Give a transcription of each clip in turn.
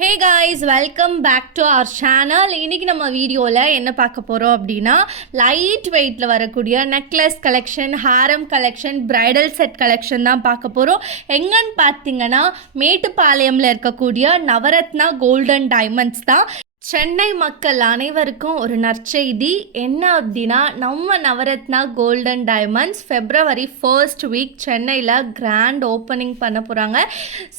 Hey guys, welcome back to our channel. இன்றைக்கி நம்ம வீடியோவில் என்ன பார்க்க போகிறோம் அப்படின்னா, லைட் வெயிட்டில் வரக்கூடிய நெக்லஸ் கலெக்ஷன், ஹாரம் கலெக்ஷன், பிரைடல் செட் கலெக்ஷன் தான் பார்க்க போகிறோம். எங்கன்னு பார்த்தீங்கன்னா, மேட்டுப்பாளையமில் இருக்கக்கூடிய நவரத்னா கோல்டன் டைமண்ட்ஸ் தான். சென்னை மக்கள் அனைவருக்கும் ஒரு நற்செய்தி என்ன அப்படின்னா, நம்ம Navratna golden diamonds February 1st week சென்னையில் கிராண்ட் ஓப்பனிங் பண்ண போகிறாங்க.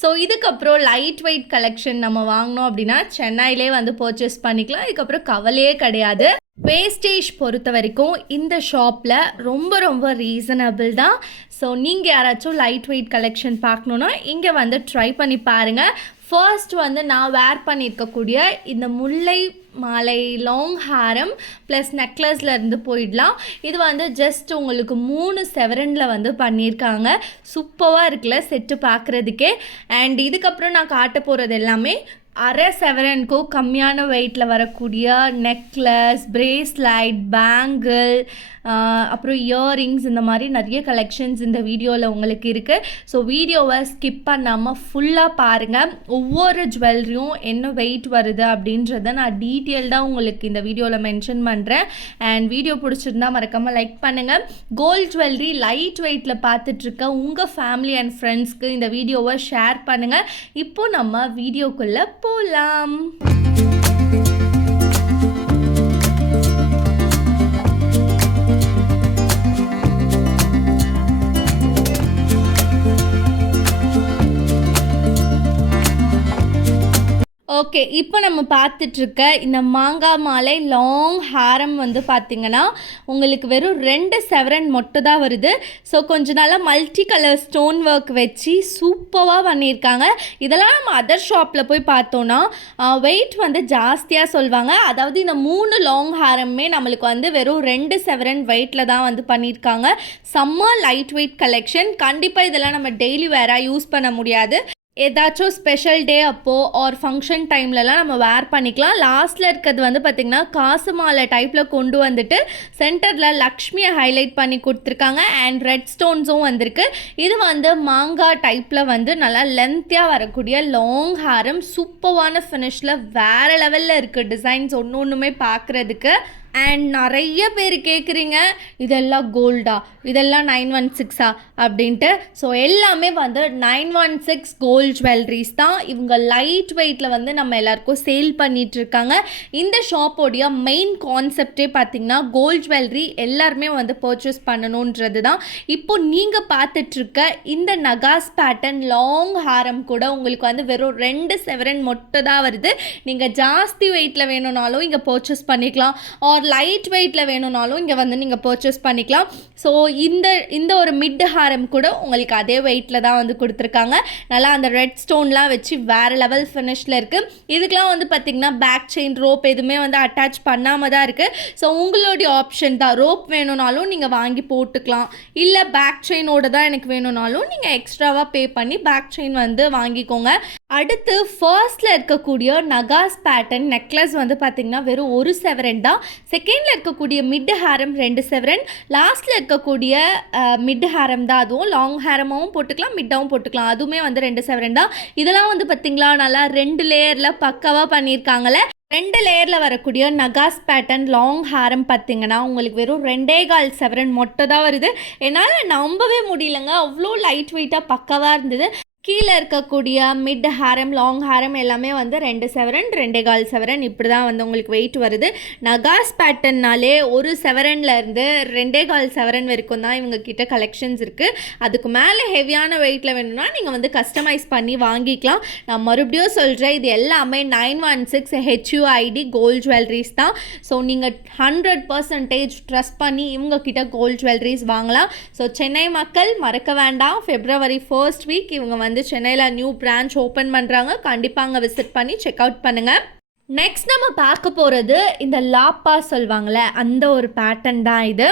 ஸோ இதுக்கப்புறம் லைட் வெயிட் கலெக்ஷன் நம்ம வாங்கினோம் அப்படின்னா சென்னையிலே வந்து பர்ச்சேஸ் பண்ணிக்கலாம். இதுக்கப்புறம் கவலையே கிடையாது. வேஸ்டேஜ் பொறுத்த வரைக்கும் இந்த ஷாப்பில் ரொம்ப ரீசனபிள் தான். ஸோ நீங்கள் யாராச்சும் லைட் வெயிட் கலெக்ஷன் பார்க்கணுன்னா இங்கே வந்து ட்ரை பண்ணி பாருங்கள். ஃபர்ஸ்ட் வந்து நான் வேர் பண்ணியிருக்கக்கூடிய இந்த முல்லை மாலை லாங் ஹாரம் ப்ளஸ் நெக்லஸில் இருந்து போயிடலாம். இது வந்து ஜஸ்ட் உங்களுக்கு 3 செவரனில் வந்து பண்ணியிருக்காங்க. சூப்பராக இருக்குல்ல செட்டு பார்க்குறதுக்கே. அண்ட் இதுக்கப்புறம் நான் காட்ட போகிறது எல்லாமே அரை செவரனுக்கும் கம்மியான வெயிட்டில் வரக்கூடிய நெக்லஸ், பிரேஸ்லைட், பேங்கிள், அப்புறம் இயரிங்ஸ், இந்த மாதிரி நிறைய கலெக்ஷன்ஸ் இந்த வீடியோவில் உங்களுக்கு இருக்குது. ஸோ வீடியோவை ஸ்கிப் பண்ணாமல் ஃபுல்லாக பாருங்கள். ஒவ்வொரு ஜுவல்லரியும் என்ன வெயிட் வருது அப்படின்றத நான் டீட்டெயில்டாக உங்களுக்கு இந்த வீடியோவில் மென்ஷன் பண்ணுறேன். அண்ட் வீடியோ பிடிச்சிருந்தா மறக்காமல் லைக் பண்ணுங்கள். கோல்ட் ஜுவல்லரி லைட் வெயிட்டில் பார்த்துட்ருக்க உங்கள் ஃபேமிலி அண்ட் ஃப்ரெண்ட்ஸ்க்கு இந்த வீடியோவை ஷேர் பண்ணுங்கள். இப்போது நம்ம வீடியோக்குள்ளே போலாம். ஓகே, இப்போ நம்ம பார்த்துட்ருக்க இந்த மாங்காய் மாலை லாங் ஹாரம் வந்து பார்த்திங்கன்னா உங்களுக்கு வெறும் 2 செவரன் மட்டும் தான் வருது. ஸோ கொஞ்ச நாளாக மல்டி கலர் ஸ்டோன் ஒர்க் வச்சு சூப்பராக பண்ணியிருக்காங்க. இதெல்லாம் நம்ம அதர் ஷாப்பில் போய் பார்த்தோன்னா வெயிட் வந்து ஜாஸ்தியாக சொல்லுவாங்க. அதாவது இந்த 3 லாங் ஹாரமே நம்மளுக்கு வந்து வெறும் 2 செவரன் வெயிட்டில் தான் வந்து பண்ணியிருக்காங்க. செம்ம லைட் வெயிட் கலெக்ஷன். கண்டிப்பாக இதெல்லாம் நம்ம டெய்லி வேராக யூஸ் பண்ண முடியாது. ஏதாச்சும் ஸ்பெஷல் டே அப்போது ஆர் ஃபங்க்ஷன் டைம்லலாம் நம்ம வேர் பண்ணிக்கலாம். லாஸ்ட்டில் இருக்கிறது வந்து பார்த்திங்கன்னா காசு மாலை டைப்பில் கொண்டு வந்துட்டு சென்டரில் லக்ஷ்மியை ஹைலைட் பண்ணி கொடுத்துருக்காங்க. அண்ட் ரெட் ஸ்டோன்ஸும் வந்திருக்கு. இது வந்து மாங்காய் டைப்பில் வந்து நல்லா லென்த்தியாக வரக்கூடிய லாங் ஹாரம். சூப்பரான ஃபினிஷில் வேறு லெவலில் இருக்குது. டிசைன்ஸ் ஒன்றுமே பார்க்குறதுக்கு. அண்ட் நிறைய பேர் கேட்குறீங்க, இதெல்லாம் கோல்டா, இதெல்லாம் 916 அப்படின்ட்டு. ஸோ எல்லாமே வந்து 916 கோல்ட் ஜுவல்லரிஸ் தான். இவங்க லைட் வெயிட்டில் வந்து நம்ம எல்லாருக்கும் சேல் பண்ணிகிட்ருக்காங்க. இந்த ஷாப்போடைய மெயின் கான்செப்டே பார்த்திங்கன்னா கோல்ட் ஜுவல்லரி எல்லாருமே வந்து பர்ச்சேஸ் பண்ணணுன்றது தான். இப்போ நீங்கள் பார்த்துட்ருக்க இந்த நகாஸ் பேட்டர்ன் லாங் ஹாரம் கூட உங்களுக்கு வந்து வெறும் 2 செவரன் மட்டும் தான் வருது. நீங்கள் ஜாஸ்தி வெயிட்டில் வேணும்னாலும் இங்கே பர்ச்சேஸ் பண்ணிக்கலாம். ஆர் லைட் வெயிட்டில் வேணும்னாலும் இங்கே வந்து நீங்கள் பர்ச்சேஸ் பண்ணிக்கலாம். ஸோ இந்த ஒரு மிட் ஹாரம் கூட உங்களுக்கு அதே வெயிட்டில் தான் வந்து கொடுத்துருக்காங்க. நல்லா அந்த ரெட் ஸ்டோன்லாம் வச்சு வேறு லெவல் ஃபினிஷில் இருக்குது. இதுக்கெலாம் வந்து பார்த்திங்கன்னா பேக் செயின், ரோப் எதுவுமே வந்து அட்டாச் பண்ணாமல் தான் இருக்குது. ஸோ உங்களுடைய ஆப்ஷன் தான். ரோப் வேணும்னாலும் நீங்கள் வாங்கி போட்டுக்கலாம். இல்லை பேக் செயினோடு தான் எனக்கு வேணும்னாலும் நீங்கள் எக்ஸ்ட்ராவாக பே பண்ணி பேக் செயின் வந்து வாங்கிக்கோங்க. அடுத்து ஃபர்ஸ்டில் இருக்கக்கூடிய நகாஸ் பேட்டர்ன் நெக்லஸ் வந்து பார்த்திங்கன்னா வெறும் 1 செவரன் தான். செகண்டில் இருக்கக்கூடிய மிட் ஹாரம் 2 செவரன். லாஸ்ட்டில் இருக்கக்கூடிய மிட் ஹாரம் தான். அதுவும் லாங் ஹாரமாகவும் போட்டுக்கலாம், மிட்டாகவும் போட்டுக்கலாம். அதுவுமே வந்து 2 செவரன் தான். இதெல்லாம் வந்து பார்த்திங்களா நல்லா 2 லேயரில் பக்காவாக பண்ணியிருக்காங்களே. 2 லேயரில் வரக்கூடிய நகாஸ் பேட்டர்ன் லாங் ஹாரம் பார்த்திங்கன்னா உங்களுக்கு வெறும் 2.25 செவரன் மட்டும் தான் வருது. என்னால் நம்பவே முடியலங்க, அவ்வளோ லைட் வெயிட்டாக பக்காவாக இருந்தது. கீழே இருக்கக்கூடிய மிட் ஹாரம், லாங் ஹாரம் எல்லாமே வந்து 2 செவரன், 2.25 செவரன் இப்படி தான் வந்து உங்களுக்கு வெயிட் வருது. நகாஸ் பேட்டர்னாலே 1 செவரன்லேருந்து 2.25 செவரன் வரைக்கும் தான் இவங்க கிட்ட கலெக்ஷன்ஸ் இருக்குது. அதுக்கு மேலே ஹெவியான வெயிட்டில் வேணும்னா நீங்கள் வந்து கஸ்டமைஸ் பண்ணி வாங்கிக்கலாம். நான் மறுபடியும் சொல்கிறேன், இது எல்லாமே 916 HUID கோல்ட் ஜுவல்லரிஸ் தான். ஸோ நீங்கள் 100% ட்ரஸ்ட் பண்ணி இவங்க கிட்ட கோல்ட் ஜுவல்லரிஸ் வாங்கலாம். ஸோ சென்னை மக்கள் மறக்க வேண்டாம், February 1st வீக் இவங்க வந்து சென்னையில் நியூ பிரான்ச் ஓப்பன் பண்ணுறாங்க. கண்டிப்பாக அங்கே விசிட் பண்ணி செக் அவுட் பண்ணுங்கள். நெக்ஸ்ட் நம்ம பார்க்க போகிறது இந்த லாப்பா சொல்லுவாங்கள்ல அந்த ஒரு பேட்டர்ன் தான் இது.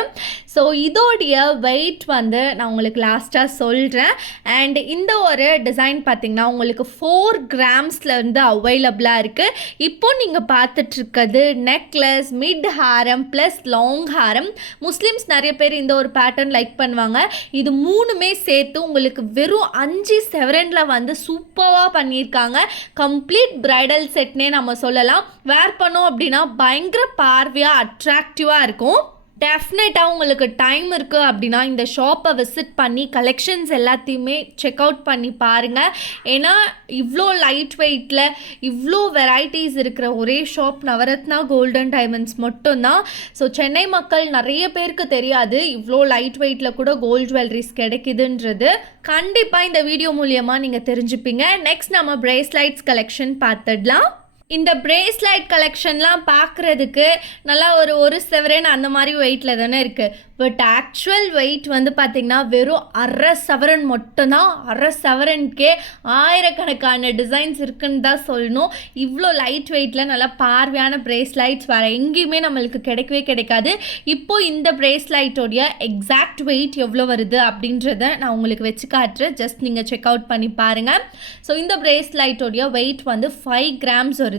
ஸோ இதோடைய வெயிட் வந்து நான் உங்களுக்கு லாஸ்ட்டாக சொல்கிறேன். அண்ட் இந்த ஒரு டிசைன் பார்த்திங்கன்னா உங்களுக்கு 4 கிராம்ஸ்லேருந்து அவைலபிளாக இருக்குது. இப்போ நீங்கள் பார்த்துட்ருக்கிறது நெக்லஸ், மிட் ஹாரம் ப்ளஸ் லாங் ஹாரம். முஸ்லீம்ஸ் நிறைய பேர் இந்த ஒரு பேட்டர்ன் லைக் பண்ணுவாங்க. இது மூணுமே சேர்த்து உங்களுக்கு வெறும் 5 செவரனில் வந்து சூப்பராக பண்ணியிருக்காங்க. கம்ப்ளீட் பிரைடல் செட்னே நம்ம சொல்லலாம். வேர் பண்ணோம் அப்படின்னா பயங்கர பார்வையாக அட்ராக்டிவாக இருக்கும். டெஃபினட்டாக உங்களுக்கு டைம் இருக்குது அப்படின்னா இந்த ஷாப்பை விசிட் பண்ணி கலெக்ஷன்ஸ் எல்லாத்தையுமே செக் அவுட் பண்ணி பாருங்கள். ஏன்னா இவ்வளோ லைட் வெயிட்டில் இவ்வளோ வெரைட்டிஸ் இருக்கிற ஒரே ஷாப் நவரத்னா கோல்டன் டைமண்ட்ஸ் மட்டும்தான். ஸோ சென்னை மக்கள் நிறைய பேருக்கு தெரியாது இவ்வளோ லைட் வெயிட்டில் கூட கோல்ட் ஜுவல்லரிஸ் கிடைக்குதுன்றது. கண்டிப்பாக இந்த வீடியோ மூலியமாக நீங்கள் தெரிஞ்சுப்பீங்க. நெக்ஸ்ட் நம்ம பிரேஸ்லைட்ஸ் கலெக்ஷன் பார்த்துடலாம். இந்த பிரேஸ்லைட் கலெக்ஷன்லாம் பார்க்குறதுக்கு நல்லா ஒரு செவரன் அந்த மாதிரி வெயிட்டில் தானே இருக்குது. பட் ஆக்சுவல் வெயிட் வந்து பார்த்திங்கன்னா வெறும் 1/2 சவரன் மட்டும்தான். 1/2 சவரனுக்கே ஆயிரக்கணக்கான டிசைன்ஸ் இருக்குன்னு தான் சொல்லணும். இவ்வளோ லைட் வெயிட்டில் நல்லா பார்வையான பிரேஸ்லைட்ஸ் வேறு எங்கேயுமே நம்மளுக்கு கிடைக்கவே கிடைக்காது. இப்போது இந்த பிரேஸ்லைட்டோடைய எக்ஸாக்ட் வெயிட் எவ்வளோ வருது அப்படின்றத நான் உங்களுக்கு வச்சு காட்டுறேன். ஜஸ்ட் நீங்கள் செக் அவுட் பண்ணி பாருங்கள். ஸோ இந்த பிரேஸ்லைட்டோடைய வெயிட் வந்து 5 கிராம்ஸ் வருது.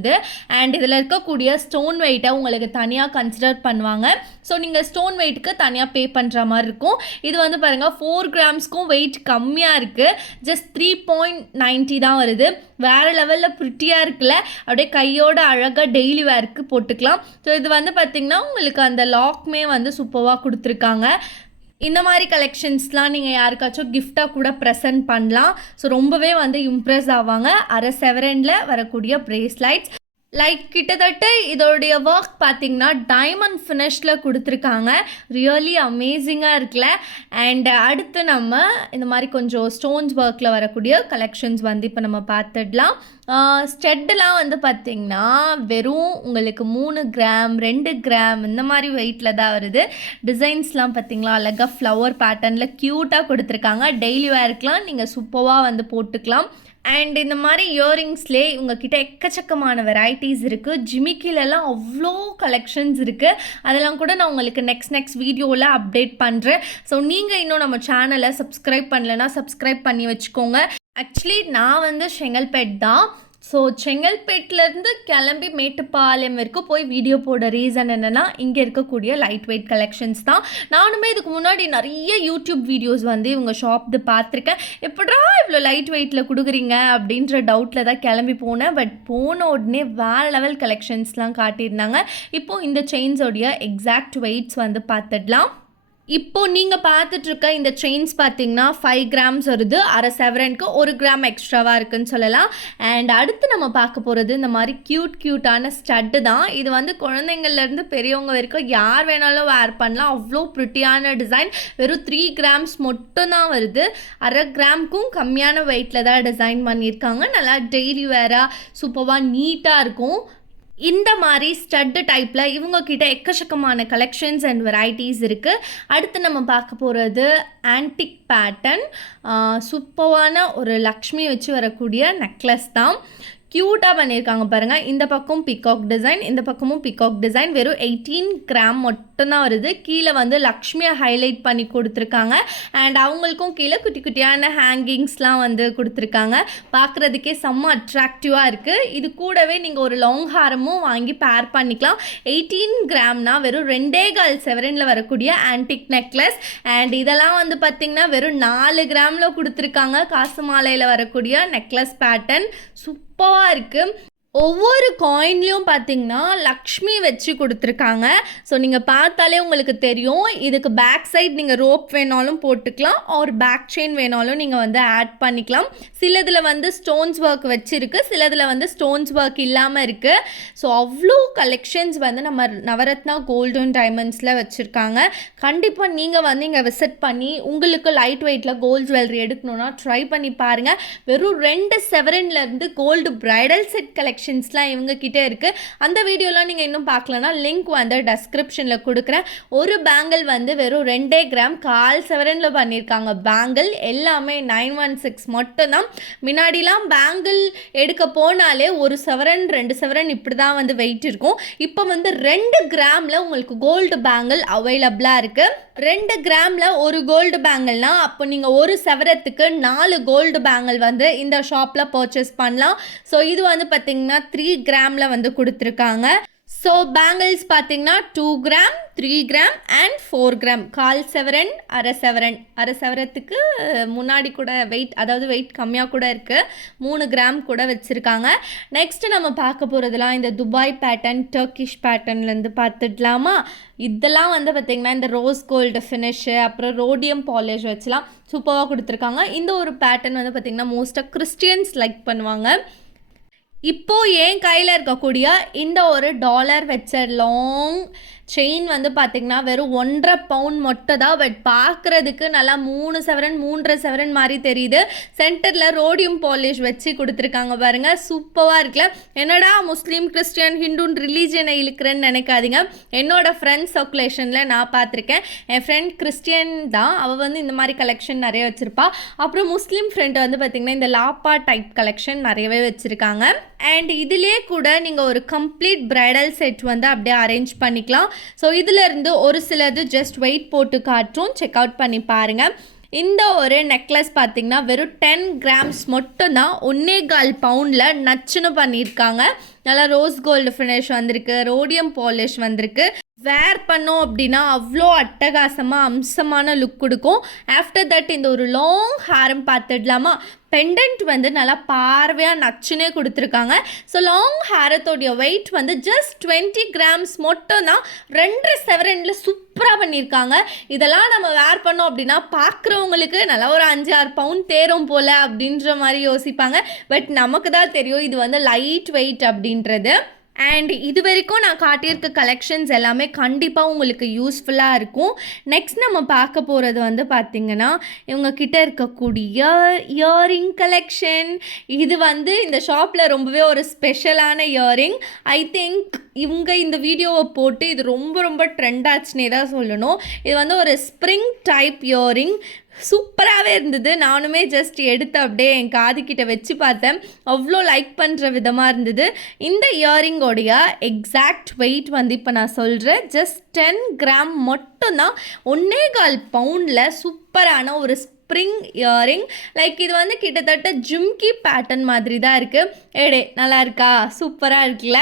அண்ட் இதில் இருக்கக்கூடிய ஸ்டோன் வெயிட்டை உங்களுக்கு தனியாக கன்சிடர் பண்ணுவாங்க. ஸோ நீங்கள் ஸ்டோன் வெயிட்டுக்கு தனியாக பே பண்ணுற மாதிரி இருக்கும். இது வந்து பாருங்கள் 4 கிராம்ஸ்க்கும் வெயிட் கம்மியாக இருக்குது. ஜஸ்ட் 3.90 தான் வருது. வேறு லெவலில் ப்ரிட்டியாக இருக்குல்ல. அப்படியே கையோட அழகாக டெய்லி வேருக்கு போட்டுக்கலாம். ஸோ இது வந்து பார்த்திங்கன்னா உங்களுக்கு அந்த லாக்மே வந்து சூப்பராக கொடுத்துருக்காங்க. இந்த மாதிரி கலெக்ஷன்ஸ்லாம் நீங்கள் யாருக்காச்சும் கிஃப்டாக கூட ப்ரெசென்ட் பண்ணலாம். ஸோ ரொம்பவே வந்து இம்ப்ரெஸ் ஆவாங்க. 1/2 செவரனில் வரக்கூடிய பிரேஸ்லைட்ஸ் லைக் கிட்டத்தட்ட இதோடைய ஒர்க் பார்த்திங்கன்னா டைமண்ட் ஃபினிஷில் கொடுத்துருக்காங்க. ரியலி அமேசிங்காக இருக்குல்ல. அண்ட் அடுத்து நம்ம இந்த மாதிரி கொஞ்சம் ஸ்டோன்ஸ் ஒர்க்கில் வரக்கூடிய கலெக்ஷன்ஸ் வந்து இப்போ நம்ம பார்த்துடலாம். ஸ்டெட்டெலாம் வந்து பார்த்திங்கன்னா வெறும் உங்களுக்கு 3 கிராம் 2 கிராம் இந்த மாதிரி வெயிட்டில் தான் வருது. டிசைன்ஸ்லாம் பார்த்திங்களா அழகாக ஃப்ளவர் பேட்டர்னில் க்யூட்டாக கொடுத்துருக்காங்க. டெய்லி வேர்க்கெலாம் நீங்கள் சூப்பராக வந்து போட்டுக்கலாம். அண்ட் இந்த மாதிரி இயரிங்ஸ்லேயே உங்ககிட்ட எக்கச்சக்கமான வெரைட்டிஸ் இருக்குது. ஜிமிக்கிலலாம் அவ்வளோ கலெக்ஷன்ஸ் இருக்குது. அதெல்லாம் கூட நான் உங்களுக்கு நெக்ஸ்ட் வீடியோவில் அப்டேட் பண்ணுறேன். ஸோ நீங்கள் இன்னும் நம்ம சேனலை சப்ஸ்கிரைப் பண்ணலைன்னா சப்ஸ்கிரைப் பண்ணி வச்சுக்கோங்க. ஆக்சுவலி நான் வந்து செங்கல்பேட் தான். ஸோ செங்கல்பேட்டிலேருந்து கிளம்பி மேட்டுப்பாளையம் வரைக்கும் போய் வீடியோ போட ரீசன் என்னென்னா இங்கே இருக்கக்கூடிய லைட் வெயிட் கலெக்ஷன்ஸ் தான். நானுமே இதுக்கு முன்னாடி நிறைய யூடியூப் வீடியோஸ் வந்து இவங்க ஷாப்து பார்த்துருக்கேன். எப்படா இவ்வளோ லைட் வெயிட்டில் கொடுக்குறீங்க அப்படின்ற டவுட்டில் தான் கிளம்பி போனேன். பட் போன உடனே வேறு லெவல் கலெக்ஷன்ஸ்லாம் காட்டியிருந்தாங்க. இப்போது இந்த செயின்ஸோடைய எக்ஸாக்ட் வெயிட்ஸ் வந்து பார்த்துடலாம். இப்போது நீங்கள் பார்த்துட்ருக்க இந்த செயின்ஸ் பார்த்திங்கன்னா 5 கிராம்ஸ் வருது. 1/2 செவரனுக்கு 1 கிராம் எக்ஸ்ட்ராவாக இருக்குதுன்னு சொல்லலாம். அண்ட் அடுத்து நம்ம பார்க்க போகிறது இந்த மாதிரி க்யூட்டான ஸ்டட்டு தான். இது வந்து குழந்தைங்கள்லேருந்து பெரியவங்க வரைக்கும் யார் வேணாலும் வேர் பண்ணலாம். அவ்வளோ ப்ரிட்டியான டிசைன். வெறும் 3 கிராம்ஸ் மட்டும்தான் வருது. 1/2 கிராமுக்கும் கம்மியான வெயிட்டில் தான் டிசைன் பண்ணியிருக்காங்க. நல்லா டெய்லி வேராக சூப்பராக நீட்டாக இருக்கும். இந்த மாதிரி ஸ்டட்டு டைப்பில் இவங்கக்கிட்ட எக்கச்சக்கமான கலெக்ஷன்ஸ் அண்ட் வெரைட்டிஸ் இருக்குது. அடுத்து நம்ம பார்க்க போகிறது ஆன்டிக் பேட்டர்ன். சூப்பரான ஒரு லக்ஷ்மி வச்சு வரக்கூடிய நெக்லஸ் தான். க்யூட்டாக பண்ணியிருக்காங்க பாருங்கள். இந்த பக்கம் பிகாக் டிசைன், இந்த பக்கமும் பிகாக் டிசைன். வெறும் 18 கிராம் மட்டும்தான் வருது. கீழே வந்து லக்ஷ்மியை ஹைலைட் பண்ணி கொடுத்துருக்காங்க. அண்ட் அவங்களுக்கும் கீழே குட்டி குட்டியான ஹேங்கிங்ஸ்லாம் வந்து கொடுத்துருக்காங்க. பார்க்குறதுக்கே செம்ம அட்ராக்டிவாக இருக்குது. இது கூடவே நீங்கள் ஒரு லாங் ஹாரமும் வாங்கி பேர் பண்ணிக்கலாம். 18 கிராம்னா வெறும் 2.25 செவரனில் வரக்கூடிய ஆன்டிக் நெக்லஸ். அண்ட் இதெல்லாம் வந்து பார்த்திங்கன்னா வெறும் 4 கிராமில் கொடுத்துருக்காங்க. காசு மாலையில் வரக்கூடிய நெக்லஸ் பேட்டர்ன் சூப்பராக இருக்குது. ஒவ்வொரு காயின்லேயும் பார்த்தீங்கன்னா லக்ஷ்மி வச்சு கொடுத்துருக்காங்க. ஸோ நீங்கள் பார்த்தாலே உங்களுக்கு தெரியும். இதுக்கு பேக் சைட் நீங்கள் ரோப் வேணாலும் போட்டுக்கலாம், ஒரு பேக் செயின் வேணாலும் நீங்கள் வந்து ஆட் பண்ணிக்கலாம். சிலதில் வந்து ஸ்டோன்ஸ் ஒர்க் வச்சுருக்கு, சிலதில் வந்து ஸ்டோன்ஸ் ஒர்க் இல்லாமல் இருக்குது. ஸோ அவ்வளோ கலெக்ஷன்ஸ் வந்து நம்ம நவரத்னா கோல்டன் டைமண்ட்ஸில் வச்சுருக்காங்க. கண்டிப்பாக நீங்கள் வந்து இங்கே விசிட் பண்ணி உங்களுக்கு லைட் வெயிட்டில் கோல்டு ஜுவல்லரி எடுக்கணுன்னா ட்ரை பண்ணி பாருங்கள். வெறும் 2 செவரன்லேருந்து கோல்டு பிரைடல் செட் கலெக்ஷன் கலெக்ஷன்ஸ்லாம் இவங்கக்கிட்ட இருக்குது. அந்த வீடியோலாம் நீங்கள் இன்னும் பார்க்கலன்னா லிங்க் வந்து டெஸ்கிரிப்ஷனில் கொடுக்குறேன். ஒரு பேங்கிள் வந்து வெறும் 2 கிராம் 1/4 சவரனில் பண்ணியிருக்காங்க. பேங்கிள் எல்லாமே 916 மட்டும்தான். முன்னாடிலாம் பேங்கிள் எடுக்க போனாலே 1 சவரன் 2 சவரன் இப்படி தான் வந்து வெயிட் இருக்கும். இப்போ வந்து 2 கிராமில் உங்களுக்கு கோல்டு பேங்கிள் அவைலபிளாக இருக்குது. 2 கிராமில் ஒரு கோல்டு பேங்கிள்னா அப்போ நீங்கள் ஒரு சவரத்துக்கு 4 கோல்டு பேங்கிள் வந்து இந்த ஷாப்பில் பர்ச்சேஸ் பண்ணலாம். ஸோ இது வந்து பார்த்திங்கன்னா 3 கிராமில் வந்து கொடுத்துருக்காங்க. ஸோ பேங்கிள்ஸ் பார்த்தீங்கன்னா 2 கிராம் 3 கிராம் அண்ட் 4 கிராம் 1/4 சவரன் அரை சவரத்துக்கு முன்னாடி கூட வெயிட், அதாவது வெயிட் கம்மியாக கூட இருக்குது, 3 கிராம் கூட வச்சுருக்காங்க. நெக்ஸ்ட்டு நம்ம பார்க்க போகிறதுலாம் இந்த துபாய் பேட்டர்ன், டர்க்கிஷ் பேட்டர்ன்லேருந்து பார்த்துடலாமா. இதெல்லாம் வந்து பார்த்திங்கன்னா இந்த ரோஸ் கோல்டு ஃபினிஷு, அப்புறம் ரோடியம் பாலிஷ் வச்சுலாம் சூப்பராக கொடுத்துருக்காங்க. இந்த ஒரு பேட்டர்ன் வந்து பார்த்திங்கன்னா மோஸ்ட்டாக கிறிஸ்டியன்ஸ் லைக் பண்ணுவாங்க. இப்போது என் கையில் இருக்கக்கூடிய இந்த ஒரு டாலர் வச்ச லாங் செயின் வந்து பார்த்திங்கன்னா வெறும் 1.5 பவுண்ட் மட்டும் தான். பட் பார்க்குறதுக்கு நல்லா 3 சவரன் 3.5 சவரன் மாதிரி தெரியுது. சென்டரில் ரோடியம் பாலிஷ் வச்சு கொடுத்துருக்காங்க பாருங்கள், சூப்பராக இருக்குல்ல. என்னடா முஸ்லீம் கிறிஸ்டியன் ஹிந்துன்னு ரிலீஜியனை இழுக்கிறேன்னு நினைக்காதீங்க. என்னோடய ஃப்ரெண்ட்ஸ் சர்க்குலேஷனில் நான் பார்த்துருக்கேன். என் ஃப்ரெண்ட் கிறிஸ்டியன் தான், அவள் வந்து இந்த மாதிரி கலெக்ஷன் நிறைய வச்சுருப்பா. அப்புறம் முஸ்லீம் ஃப்ரெண்டு வந்து பார்த்திங்கன்னா இந்த லாப்பா டைப் கலெக்ஷன் நிறையவே வச்சுருக்காங்க. அண்ட் இதிலே கூட நீங்கள் ஒரு கம்ப்ளீட் பிரைடல் செட் வந்து அப்படியே அரேஞ்ச் பண்ணிக்கலாம். ஸோ இதிலேருந்து ஒரு சிலது ஜஸ்ட் வெயிட் போட்டு காட்டும், செக் அவுட் பண்ணி பாருங்கள். இந்த ஒரு நெக்லஸ் பார்த்திங்கன்னா வெறும் 10 கிராம்ஸ் மட்டும்தான், 1.25 பவுண்டில் நச்சுன்னு பண்ணியிருக்காங்க. நல்லா ரோஸ் கோல்டு ஃபினிஷ் வந்திருக்கு, ரோடியம் பாலிஷ் வந்திருக்கு. வேர் பண்ணோம் அப்படின்னா அவ்வளோ அட்டகாசமாக அம்சமான லுக் கொடுக்கும். ஆஃப்டர் தட் இந்த ஒரு லாங் ஹேரம் பார்த்துடலாமா. பெண்டன்ட் வந்து நல்லா பார்வையாக நச்சுனே கொடுத்துருக்காங்க. ஸோ லாங் ஹேரத்தோடைய வெயிட் வந்து ஜஸ்ட் 20 கிராம்ஸ் மட்டும் தான். 2.5 சவரனில் சூப்பராக பண்ணியிருக்காங்க. இதெல்லாம் நம்ம வேர் பண்ணோம் அப்படின்னா பார்க்குறவங்களுக்கு நல்லா ஒரு 5-6 பவுண்ட் தேரும் போல் அப்படின்ற மாதிரி யோசிப்பாங்க. பட் நமக்கு தான் தெரியும் இது வந்து லைட் வெயிட் அப்படின்றது. அண்ட் இது வரைக்கும் நான் காட்டியிருக்க கலெக்ஷன்ஸ் எல்லாமே கண்டிப்பாக உங்களுக்கு யூஸ்ஃபுல்லாக இருக்கும். நெக்ஸ்ட் நம்ம பார்க்க போகிறது வந்து பார்த்திங்கன்னா இவங்கக்கிட்ட இருக்கக்கூடிய இயரிங் கலெக்ஷன். இது வந்து இந்த ஷாப்பில் ரொம்பவே ஒரு ஸ்பெஷலான இயரிங். ஐ திங்க் இவங்க இந்த வீடியோவை போட்டு இது ரொம்ப ரொம்ப ட்ரெண்ட் ஆச்சுன்னே தான் சொல்லணும். இது வந்து ஒரு ஸ்ப்ரிங் டைப் இயரிங், சூப்பராகவே இருந்தது. நானுமே ஜஸ்ட் எடுத்து அப்படியே என் காதுக்கிட்ட வச்சு பார்த்தேன், அவ்வளோ லைக் பண்ணுற விதமாக இருந்தது. இந்த இயரிங்கோடைய எக்ஸாக்ட் வெயிட் வந்து இப்போ நான் சொல்கிறேன், ஜஸ்ட் 10 கிராம் மட்டும்தான். 1.25 பவுண்டில் சூப்பரான ஒரு ஸ்ப்ரிங் இயரிங். லைக் இது வந்து கிட்டத்தட்ட ஜிம்கி பேட்டர்ன் மாதிரி தான் இருக்குது. ஏடே நல்லா இருக்கா, சூப்பராக இருக்குல்ல.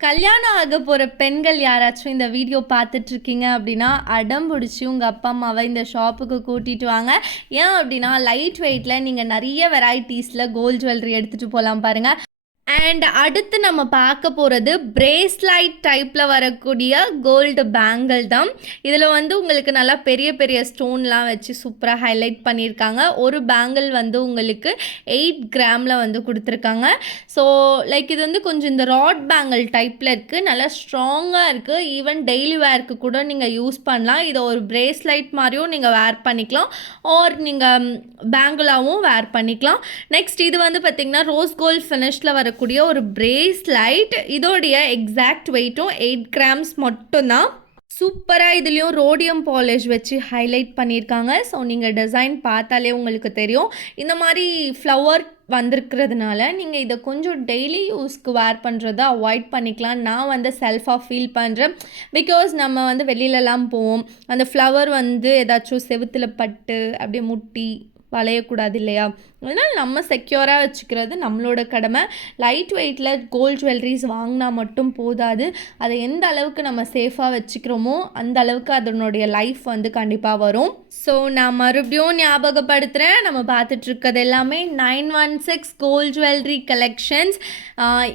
கல்யாணம் ஆக போகிற பெண்கள் யாராச்சும் இந்த வீடியோ பார்த்துட்ருக்கீங்க அப்படின்னா அடம் பிடிச்சி உங்கள் அப்பா அம்மாவை இந்த ஷாப்புக்கு கூட்டிகிட்டு வாங்க. ஏன் அப்படின்னா லைட் வெயிட்டில் நீங்கள் நிறைய வெரைட்டிஸில் கோல்ட் ஜுவல்லரி எடுத்துகிட்டு போகலாம் பாருங்கள். அண்ட் அடுத்து நம்ம பார்க்க போகிறது பிரேஸ்லைட் டைப்பில் வரக்கூடிய கோல்டு பேங்கிள் தான். இதில் வந்து உங்களுக்கு நல்லா பெரிய பெரிய ஸ்டோன்லாம் வச்சு சூப்பராக ஹைலைட் பண்ணியிருக்காங்க. ஒரு பேங்கிள் வந்து உங்களுக்கு 8 கிராமில் வந்து கொடுத்துருக்காங்க. ஸோ லைக் இது வந்து கொஞ்சம் இந்த ராட் பேங்கிள் டைப்பில் இருக்குது, நல்லா ஸ்ட்ராங்காக இருக்குது. ஈவன் டெய்லி வேர்க்கு கூட நீங்கள் யூஸ் பண்ணலாம். இதை ஒரு பிரேஸ்லைட் மாதிரியும் நீங்கள் வேர் பண்ணிக்கலாம், ஆர் நீங்கள் பேங்கிளாகவும் வேர் பண்ணிக்கலாம். நெக்ஸ்ட் இது வந்து பார்த்திங்கன்னா ரோஸ் கோல்ட் ஃபினிஷில் வரக்கூடிய ஒரு பிரேஸ்லைட். இதோடைய எக்ஸாக்ட் வெயிட்டும் 8 கிராம்ஸ் மட்டும்தான். சூப்பராக இதுலேயும் ரோடியம் பாலிஷ் வச்சு ஹைலைட் பண்ணியிருக்காங்க. ஸோ நீங்கள் டிசைன் பார்த்தாலே உங்களுக்கு தெரியும். இந்த மாதிரி ஃப்ளவர் வந்திருக்கிறதுனால நீங்கள் இதை கொஞ்சம் டெய்லி யூஸ்க்கு வேர் பண்ணுறதை அவாய்ட் பண்ணிக்கலாம். நான் வந்து செல்ஃபாக ஃபீல் பண்ணுறேன். பிகாஸ் நம்ம வந்து வெளியிலலாம் போவோம், அந்த ஃப்ளவர் வந்து ஏதாச்சும் செவுத்தில் பட்டு அப்படியே முட்டி வளையக்கூடாது இல்லையா. அதனால் நம்ம செக்யூராக வச்சுக்கிறது நம்மளோட கடமை. லைட் வெயிட்டில் கோல்ட் ஜுவல்லரிஸ் வாங்கினா மட்டும் போதாது, அதை எந்த அளவுக்கு நம்ம சேஃபாக வச்சுக்கிறோமோ அந்த அளவுக்கு அதனுடைய லைஃப் வந்து கண்டிப்பாக வரும். ஸோ நான் மறுபடியும் ஞாபகப்படுத்துகிறேன், நம்ம பார்த்துட்ருக்கிறது எல்லாமே 916 கோல்ட் ஜுவல்லரி கலெக்ஷன்ஸ்.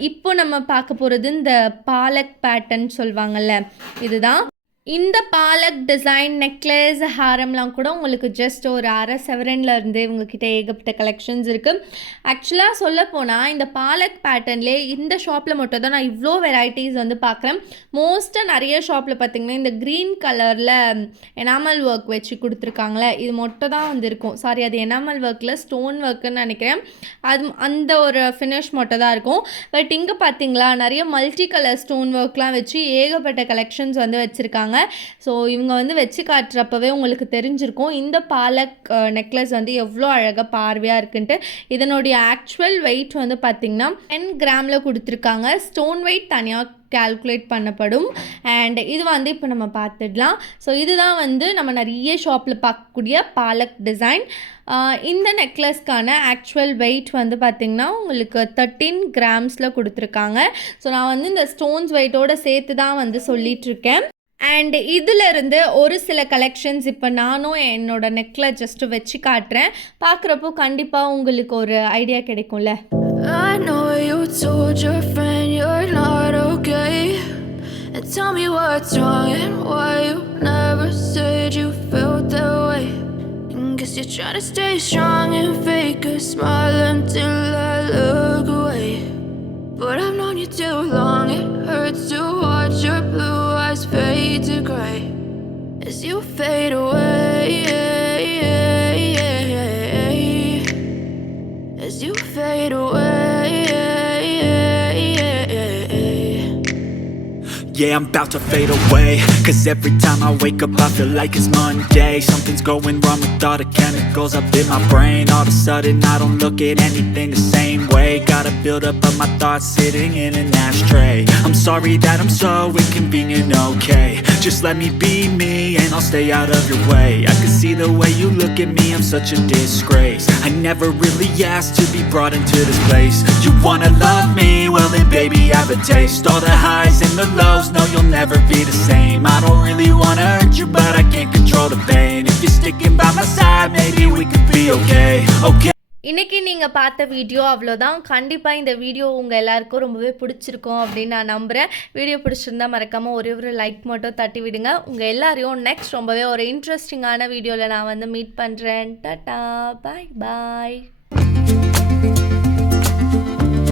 இப்போ நம்ம பார்க்க போகிறது இந்த பாலக் பேட்டர்ன் சொல்லுவாங்கள்ல, இதுதான். இந்த பாலக் டிசைன் நெக்லஸ் ஹாரம்லாம் கூட உங்களுக்கு ஜஸ்ட் ஒரு அரை செவரன்லேருந்து இவங்கக்கிட்ட ஏகப்பட்ட கலெக்ஷன்ஸ் இருக்குது. ஆக்சுவலாக சொல்லப்போனால் இந்த பாலக் பேட்டர்ன்லேயே இந்த ஷாப்பில் மட்டும் தான் நான் இவ்வளோ வெரைட்டிஸ் வந்து பார்க்குறேன். மோஸ்ட்டாக நிறைய ஷாப்பில் பார்த்திங்கன்னா இந்த க்ரீன் கலரில் எனாமல் ஒர்க் வச்சு கொடுத்துருக்காங்களே, இது மட்டும் தான் வந்து இருக்கும். சாரி, அது எனாமல் ஒர்க்கில் ஸ்டோன் ஒர்க்குன்னு நினைக்கிறேன். அது அந்த ஒரு ஃபினிஷ் மட்டும் தான் இருக்கும். பட் இங்கே பார்த்திங்களா நிறைய மல்டி கலர் ஸ்டோன் ஒர்க்லாம் வச்சு ஏகப்பட்ட கலெக்ஷன்ஸ் வந்து வச்சுருக்காங்க. ஸோ இவங்க வந்து வச்சு காட்டுறப்பவே உங்களுக்கு தெரிஞ்சிருக்கும் இந்த பாலக் நெக்லஸ் வந்து எவ்வளோ அழகாக பார்வையாக இருக்குன்ட்டு. இதனுடைய ஆக்சுவல் வெயிட் வந்து பார்த்திங்கன்னா 10 கிராமில் கொடுத்துருக்காங்க. ஸ்டோன் வெயிட் தனியாக கால்குலேட் பண்ணப்படும். அண்ட் இது வந்து இப்போ நம்ம பார்த்துடலாம். ஸோ இதுதான் வந்து நம்ம நிறைய ஷாப்பில் பார்க்கக்கூடிய பாலக் டிசைன். இந்த நெக்லஸ்க்கான ஆக்சுவல் வெயிட் வந்து பார்த்திங்கன்னா உங்களுக்கு 13 கிராம்ஸில் கொடுத்துருக்காங்க. ஸோ நான் வந்து இந்த ஸ்டோன்ஸ் வெயிட்டோடு சேர்த்து தான் வந்து சொல்லிகிட்ருக்கேன். அண்ட் இதிலிருந்து ஒரு சில கலெக்ஷன்ஸ் இப்போ நானும் என்னோட நெக்கில் ஜஸ்ட்டு வச்சு காட்டுறேன். பார்க்குறப்போ கண்டிப்பாக உங்களுக்கு ஒரு ஐடியா கிடைக்கும்ல. I know you told your friend you're not okay, and tell me what's wrong and why you never said you felt that way. Guess you're trying to stay strong and fake a smile until I look away. But I've known you too long, it hurts to watch your blue eyes fade to gray as you fade away, as you fade away. Yeah, I'm about to fade away, 'cause every time I wake up I feel like it's Monday. Something's going wrong with all the chemicals up in my brain. All of a sudden I don't look at anything the same way. Gotta build up of my thoughts sitting in an ashtray. I'm sorry that I'm so inconvenient, okay. Just let me be me and I'll stay out of your way. I can see the way you look at me, I'm such a disgrace. I never really asked to be brought into this place. You wanna love me? Well then baby have a taste. All the highs and the lows, no you'll never be the same. I don't really wanna hurt you but I can't control the pain. If you're sticking by my side maybe we could be okay, okay. இன்றைக்கி நீங்கள் பார்த்த video அவ்வளோதான். கண்டிப்பாக இந்த video உங்கள் எல்லாருக்கும் ரொம்பவே பிடிச்சிருக்கும் அப்படின்னு நான் நம்புகிறேன். வீடியோ பிடிச்சிருந்தா மறக்காமல் ஒரே ஒரு லைக் மட்டும் தட்டி விடுங்க. உங்கள் எல்லாரையும் நெக்ஸ்ட் ரொம்பவே ஒரு இன்ட்ரெஸ்டிங்கான வீடியோவில் நான் வந்து மீட் பண்ணுறேன். டாடா, பாய் பாய்.